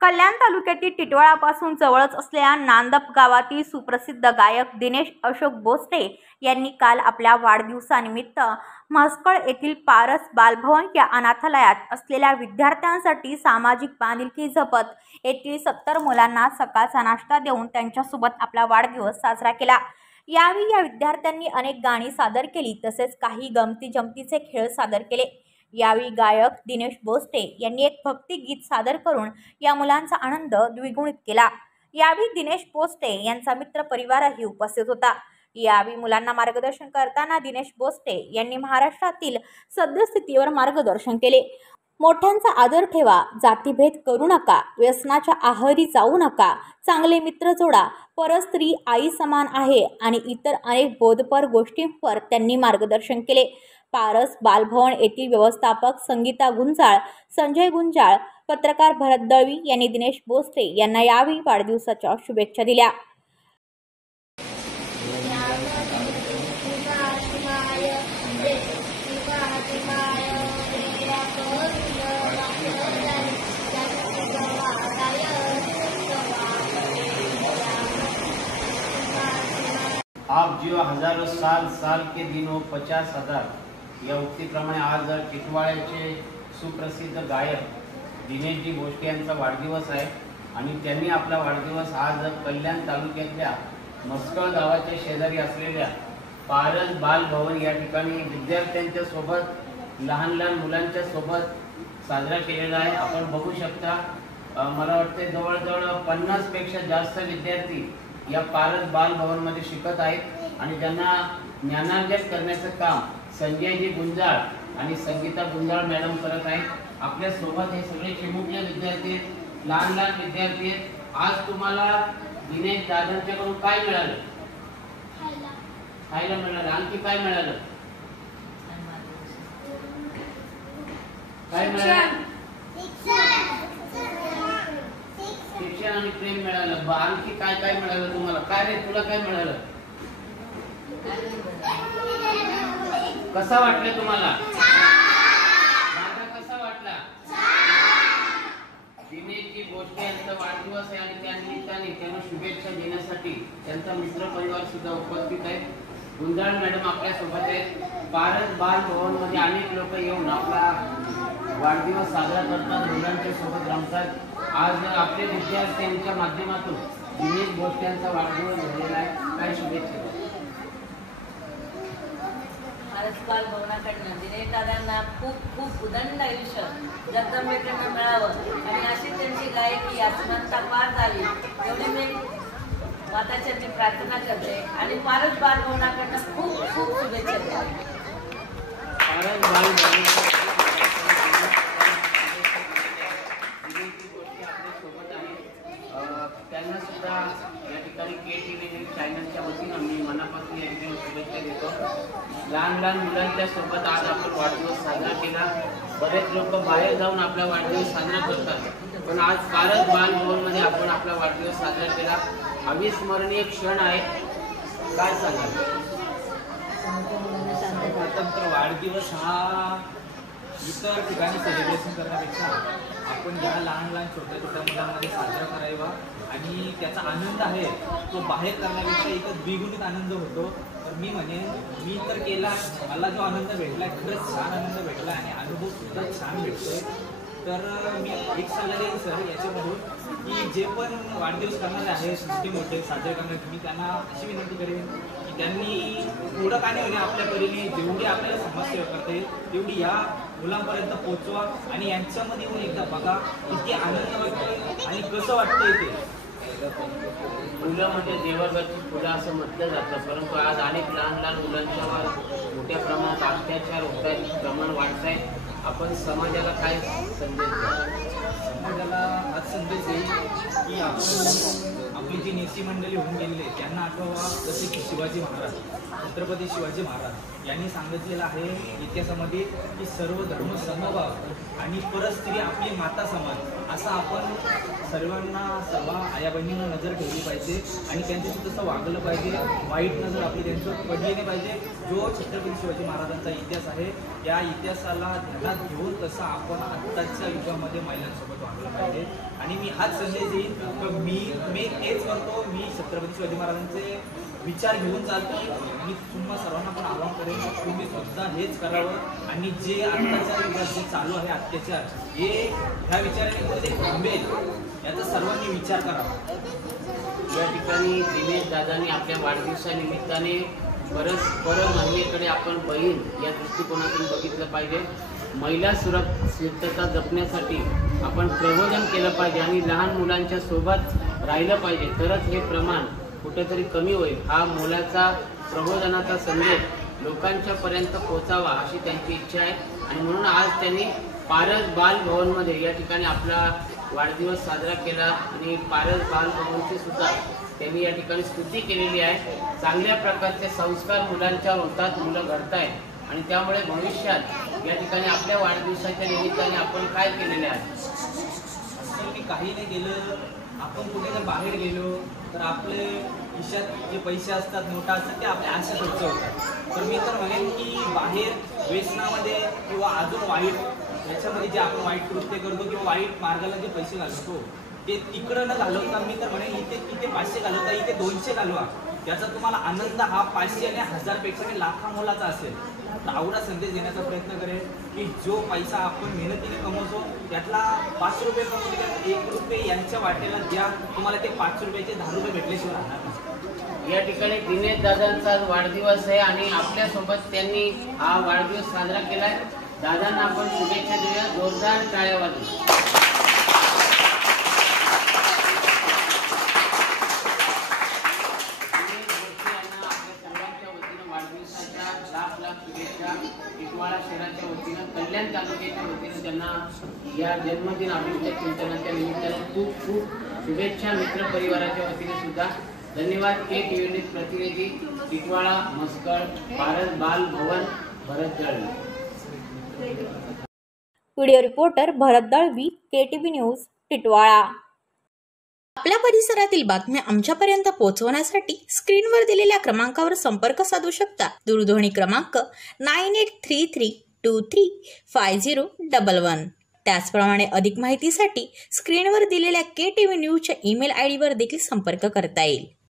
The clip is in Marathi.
कल्याण तालुक्यातील टिटवाळापासून जवळच असलेल्या नांदप गावातील सुप्रसिद्ध गायक दिनेश अशोक भोसले यांनी काल आपल्या वाढदिवसानिमित्त म्हसकळ येथील पारस बालभवन या अनाथालयात असलेल्या विद्यार्थ्यांसाठी सामाजिक बांधिलकी जपत येथील 70 मुलांना सकाळचा नाश्ता देऊन त्यांच्यासोबत आपला वाढदिवस साजरा केला। यावेळी या विद्यार्थ्यांनी अनेक गाणी सादर केली तसेच काही गमती-जमतीचे खेळ सादर केले। यावेळी गायक दिनेश भोसले यांनी एक भक्ती गीत सादर करून या मुलांचा आनंद द्विगुणित केला। यावेळी दिनेश भोसले यांचा मित्र परिवारही उपस्थित होता। यावेळी मुलांना मार्गदर्शन करताना दिनेश भोसले यांनी महाराष्ट्रातील सद्यस्थितीवर मार्गदर्शन केले। मोठ्यांचा आदर ठेवा, जातीभेद करू नका, व्यसनाच्या आहारी जाऊ नका, चांगले मित्र जोडा, परस्त्री आई समान आहे आणि इतर अनेक बोधपर गोष्टींवर त्यांनी मार्गदर्शन केले। पारस बालभवन येथील व्यवस्थापक संगीता गुंजाळ, संजय गुंजाळ, पत्रकार भरत दळवी यांनी दिनेश भोसले यांना यावेळी वाढदिवसाच्या शुभेच्छा दिल्या। आप जियो हजारों साल के दिनों 50,000 या उक्तीप्रमाणे आज टिटवाळ्याचे सुप्रसिद्ध गायक दिनेशजी भोसले यांचा वाढदिवस आहे आणि त्यांनी आपला वाढदिवस आज कल्याण तालुक्यातल्या म्हसकळ गावाच्या शेजारी असलेल्या पारस बालभवन या ठिकाणी विद्यार्थ्यांच्या सोबत, लहान लहान मुलांच्या सोबत साजरा केलेला आहे। आपण बघू शकता, मला वाटते जवळजवळ 50 पेक्षा जास्त विद्यार्थी या पारस बालभवनमध्ये शिकत आहेत आणि ज्यांना ज्ञानार्जन करण्याचं काम संजयजी गुंजाळ आणि संगीता गुंजाळ मॅडम करत आहेत। आपल्या सोबत हे सगळे चिमुकले विद्यार्थी आहेत, लहान लहान विद्यार्थी आहेत। आज तुम्हाला दिनेश दादांच्याकडून काय मिळालं? खायला मिळालं, आणखी काय मिळालं? काय मिळालं? शिक्षण आणि प्रेम मिळालं। आणखी काय काय मिळालं तुम्हाला? काय रे, तुला काय मिळालं? कसा वाटलं तुम्हाला? दादा कसा वाटला? दिनेशजी भोसले यांचा वाढदिवस आहे आणि त्या निमित्ताने त्यांना शुभेच्छा देण्यासाठी त्यांचा मित्र परिवार सुद्धा उपस्थित आहे। गुंजाळ मॅडम आपल्या सोबत आहेत। पारस बालभवन मध्ये अनेक लोक येऊन आपला वाढदिवस साजरा करतात, मुलांच्या सोबत रमतात। आज आपले विद्यार्थ्यांच्या माध्यमातून दिनेश भोसले यांचा वाढदिवस झालेला आहे। काय शुभेच्छा? पारस बालभवनाकडनं दिनेश दादांना खूप खूप उदंड आयुष्य जगदंबेकडनं मिळावं आणि अशी त्यांची गायकी आसमानता पार झाली एवढी मी माताचरणी प्रार्थना करते आणि पारस बालभवनाकडनं खूप खूप शुभेच्छा देते। पारस बालभवन त्यांना सुद्धा या ठिकाणी KTV चॅनलच्या वतीनं मी मनापासून या ठिकाणी शुभेच्छा देतो। लहान लहान मुलांच्या सोबत आज आपण वाढदिवस साजरा केला। बरेच लोक बाहेर जाऊन आपला वाढदिवस साजरा करतात, पण आज पारस बालभवनमध्ये आपण आपला वाढदिवस साजरा केला। अविस्मरणीय क्षण आहे। काय सांगाल? स्वतंत्र वाढदिवस हा इतर ठिकाणी सेलिब्रेशन करण्यापेक्षा आपण ज्या लहान लहान छोट्या छोट्या मुलांमध्ये साजरा करावा आणि त्याचा आनंद आहे तो बाहेर करण्यापेक्षा इथं द्विगुणित आनंद होतो। तर मी म्हणेन, मी तर केला, मला जो आनंद भेटला खरंच छान आनंद भेटला आणि अनुभव सुद्धा छान भेटतोय। तर मी एक सल्ला देईन सर याच्यामधून की जे पण वाढदिवस करणारे आहे मोठे मोठे साजरे करणारे, मी त्यांना अशी विनंती करेन की त्यांनी पुढं का नाही आपल्या परीने जेवढी आपल्याला समस्या करता येईल तेवढी या मुलांपर्यंत पोहोचवा आणि यांच्यामध्ये येऊन एकदा बघा किती आनंद वाटतोय आणि कसं वाटतंय ते। मुलं म्हणजे देवाघरची फुलं असं म्हटलं जातं, परंतु आज अनेक लहान लहान मुलांच्यावर मोठ्या प्रमाणात अत्याचार होत आहेत, प्रमाण वाढत आहे। आपण समाजाला काय संदेश द्याल? समाजाला आज संदेश देईल की आपण आपली जी नेती मंडळी होऊन गेलेली त्यांना आठवा, जसे की शिवाजी महाराज, छत्रपती शिवाजी महाराज यांनी सांगितलेलं आहे इतिहासामध्ये की सर्व धर्म समभाव आणि परस्त्री आपली माता समान, असं आपण सर्व आया बहिणींना नजर ठेवली पाहिजे आणि त्यांच्याशी तसं वागलं पाहिजे। वाईट नजर आपली त्यांच्यावर पडली नाही पाहिजे। जो छत्रपती शिवाजी महाराजांचा इतिहास आहे, या इतिहासाला ध्यानात घेऊन तसं आपण आत्ताच्या युगामध्ये महिलांसोबत वागलं पाहिजे. आणि मी हाच संदेश देईन की मी तेच करतो. मी छत्रपती शिवाजी महाराजांचे विचार घेऊन चालतो. मी तुम्हा सर्वांना पण आवाहन करेन की तुम्ही सुद्धा हेच करावं. आणि जे आत्ताच्या युगात जे चालू आहे अत्याचार, हे ह्या विचाराने कुठे थांबेल याचा सर्वांनी विचार करावा. या ठिकाणी दिनेश दादांनी आपल्या वाढदिवसानिमित्ताने परस्पर महिलेकडे आपण बहीण या दृष्टिकोनातून बघितलं पाहिजे. महिला सुरक्षितता जपण्यासाठी आपण प्रबोधन केलं पाहिजे आणि लहान मुलांच्या सोबत राहिलं पाहिजे, तरच हे प्रमाण कुठेतरी कमी होईल. हा मोलाचा प्रबोधनाचा संदेश लोकांच्या पर्यंत पोहोचावा अशी त्यांची इच्छा आहे. आणि म्हणून आज त्यांनी पारस बाल भवनमध्ये या ठिकाणी आपला वाढदिवस साजरा केला. आणि पारस बाल भवनची सुद्धा त्यांनी या ठिकाणी स्तुती केलेली आहे. चांगल्या प्रकारचे संस्कार मुलांच्यावर होतात, मुलं घडतायत आणि त्यामुळे भविष्यात या ठिकाणी आपल्या वाढदिवसाच्या निमित्ताने आपण काय केलेले आहे. असं की काही नाही गेलं, आपण कुठे जर बाहेर गेलो तर आपले खिशात जे पैसे असतात, नोटा असतात, ते आपल्या असे खर्च होतात. तर मी तर म्हणेन की बाहेर व्यसनामध्ये किंवा अजून वाईट याच्यामध्ये जे आपण वाईट कृत्य करतो किंवा वाईट मार्गाला जे पैसे घालवतो ते तिकडं न घालवता मी तर म्हणेन इथे 500 घालवता, इथे 200 घालवा. याचा तुम्हाला आनंद हा 500 आणि 1000पेक्षा लाखा मोलाचा असेल. तर आवडा संदेश देण्याचा प्रयत्न करेल की जो पैसा आपण मेहनतीने कमवतो त्यातला 5 रुपये कमवतो, 1 रुपये यांच्या वाटेला द्या. तुम्हाला ते 5 रुपयाचे 10 रुपये भेटल्याशिवाय राहणार नाही. या ठिकाणी दिनेश दादांचा वाढदिवस आहे आणि आपल्यासोबत त्यांनी हा वाढदिवस साजरा केलाय. दादांना आपण शुभेच्छा देऊया, जोरदार टाळ्या वाजवून. टिटवाळा शहराच्या वतीनं, कल्याण तालुक्याच्या वतीनं त्यांना या जन्मदिन अभिष्ट चिंतनाच्या निमित्ताने खूप खूप शुभेच्छा. मित्र परिवाराच्या वतीने सुद्धा धन्यवाद. KTV न्यूज प्रतिनिधी टिटवाळा, मस्कळ, पारस बाल भवन, भरत दळवी. व्हिडिओ रिपोर्टर भरत दळवी, KTV न्यूज, टिटवाळा. आपल्या परिसरातील बातम्या आमच्यापर्यंत पोहोचवण्यासाठी स्क्रीनवर दिलेल्या क्रमांकावर संपर्क साधू शकता. दूरध्वनी क्रमांक 9833235011. त्याचप्रमाणे अधिक माहितीसाठी स्क्रीनवर दिलेल्या KTV न्यूजच्या ईमेल ID वर देखील संपर्क करता येईल.